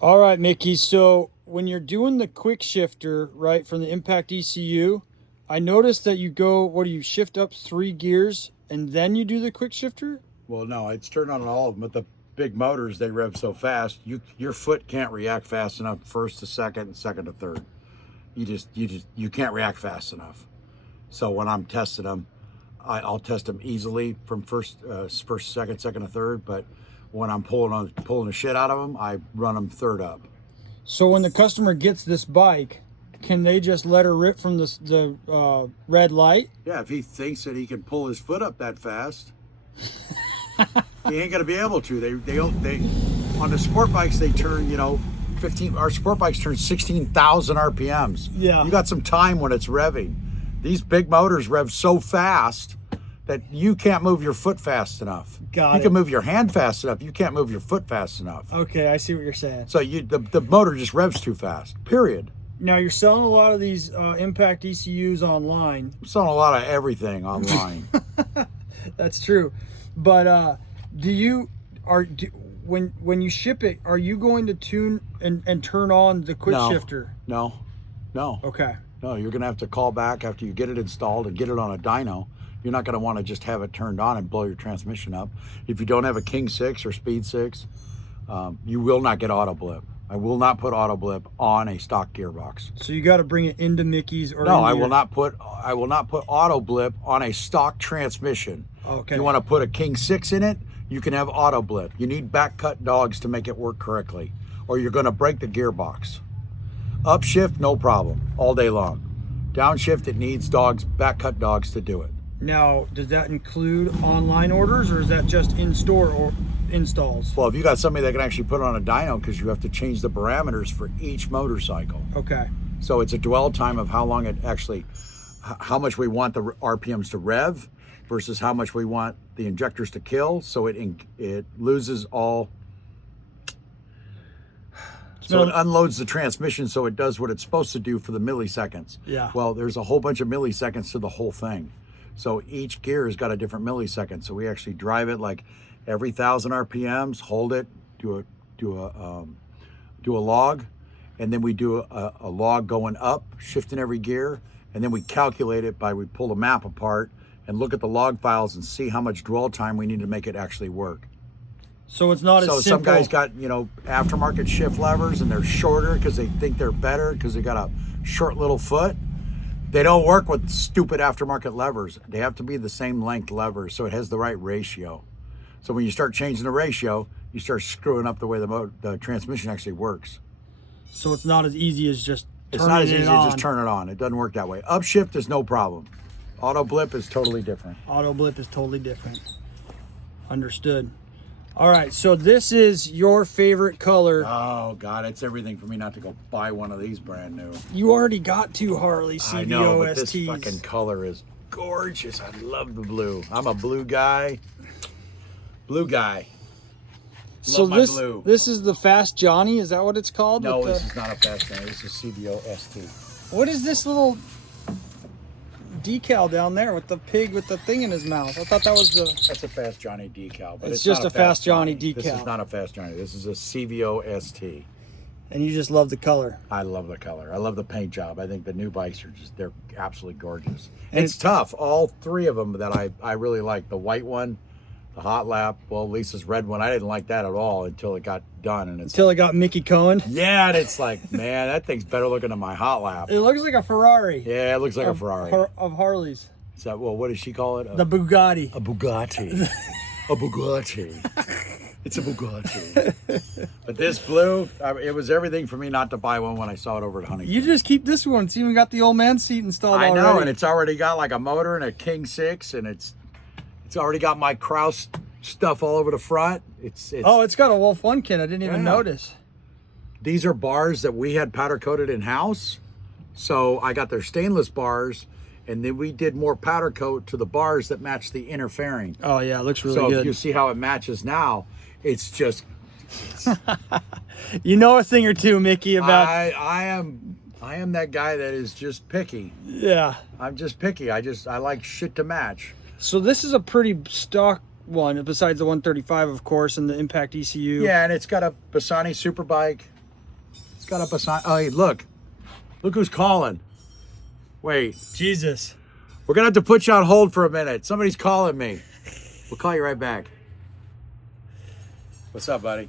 All right, Mickey. So when you're doing the quick shifter, right, from the Impact ECU, I noticed that you go, what do you shift up 3 gears and then you do the quick shifter? Well, no, it's turned on all of them, but the big motors, they rev so fast, your foot can't react fast enough first to second and second to third. You can't react fast enough. So when I'm testing them, I'll test them easily from first, second to third, but when I'm pulling the shit out of them, I run them third up. So when the customer gets this bike, can they just let her rip from the red light? Yeah, if he thinks that he can pull his foot up that fast, he ain't gonna be able to. They on the sport bikes they turn, 15. Our sport bikes turn 16,000 RPMs. Yeah. You got some time when it's revving. These big motors rev so fast that you can't move your foot fast enough. You can move your hand fast enough. You can't move your foot fast enough. Okay, I see what you're saying. So the motor just revs too fast. Period. Now you're selling a lot of these Impact ECUs online. I'm selling a lot of everything online. That's true, but when you ship it, are you going to tune and turn on the quick shifter? No. Okay. No, you're going to have to call back after you get it installed and get it on a dyno. You're not going to want to just have it turned on and blow your transmission up. If you don't have a King 6 or Speed 6, you will not get auto blip. I will not put auto blip on a stock gearbox. So you got to bring it into Mickey's or no, I will not put auto blip on a stock transmission. Okay. If you want to put a King 6 in it, you can have auto blip. You need back cut dogs to make it work correctly, or you're going to break the gearbox. Upshift, no problem, all day long. Downshift, it needs back cut dogs to do it. Now, does that include online orders, or is that just in-store or installs? Well, if you got somebody that can actually put it on a dyno, because you have to change the parameters for each motorcycle. Okay. So it's a dwell time of how long it actually, how much we want the RPMs to rev versus how much we want the injectors to kill. So it loses all. So it unloads the transmission so it does what it's supposed to do for the milliseconds. Yeah. Well, there's a whole bunch of milliseconds to the whole thing. So each gear has got a different millisecond. So we actually drive it like every 1,000 RPMs, hold it, do a log, and then we do a log going up, shifting every gear, and then we calculate it we pull the map apart and look at the log files and see how much dwell time we need to make it actually work. So it's not as simple. So some guys got, aftermarket shift levers and they're shorter because they think they're better because they got a short little foot. They don't work with stupid aftermarket levers. They have to be the same length levers so it has the right ratio. So when you start changing the ratio, you start screwing up the way the transmission actually works. So it's not as easy as just turning it on. It's not as easy as just turn it on. It doesn't work that way. Upshift is no problem. Auto blip is totally different. Auto blip is totally different. Understood. All right, so this is your favorite color. Oh, God, it's everything for me not to go buy one of these brand new. You already got 2 Harley CVO I know, but STs. this fucking color is gorgeous. I love the blue. I'm a blue guy. Blue guy. So blue. This is the Fast Johnny? Is that what it's called? No, this is not a Fast Johnny. This is CVO ST. What is this little decal down there with the pig with the thing in his mouth? I thought that was That's a Fast Johnny decal, but it's just a Fast Johnny decal. This is not a Fast Johnny. This is a CVO ST. And you just love the color. I love the color. I love the paint job. I think the new bikes they're absolutely gorgeous. And it's tough. All 3 of them that I really like. The white one, the Hot Lap, well, Lisa's red one. I didn't like that at all until it got done. Until it got Mickey Cohen? Yeah, and it's like, man, that thing's better looking than my Hot Lap. It looks like a Ferrari. Yeah, it looks like a Ferrari. Of Harley's. So, well, what does she call it? The Bugatti. A Bugatti. A Bugatti. It's a Bugatti. But this blue, it was everything for me not to buy one when I saw it over at Huntington. You just keep this one. It's even got the old man seat installed already. I know, and it's already got like a motor and a King 6, and it's already got my Kraus stuff all over the front. It's got a Wolf 1 kit. I didn't even notice. These are bars that we had powder coated in-house. So I got their stainless bars, and then we did more powder coat to the bars that match the inner fairing. Oh yeah, it looks really good. So if you see how it matches now, it's just... You know a thing or two, Mickey, about... I am that guy that is just picky. Yeah. I'm just picky. I like shit to match. So this is a pretty stock one, besides the 135, of course, and the Impact ECU. Yeah, and it's got a Bassani Superbike got up a sign. Oh, hey, look who's calling. Wait, Jesus. we're gonna have to put you on hold for a minute. Somebody's calling me. We'll call you right back. What's up, buddy?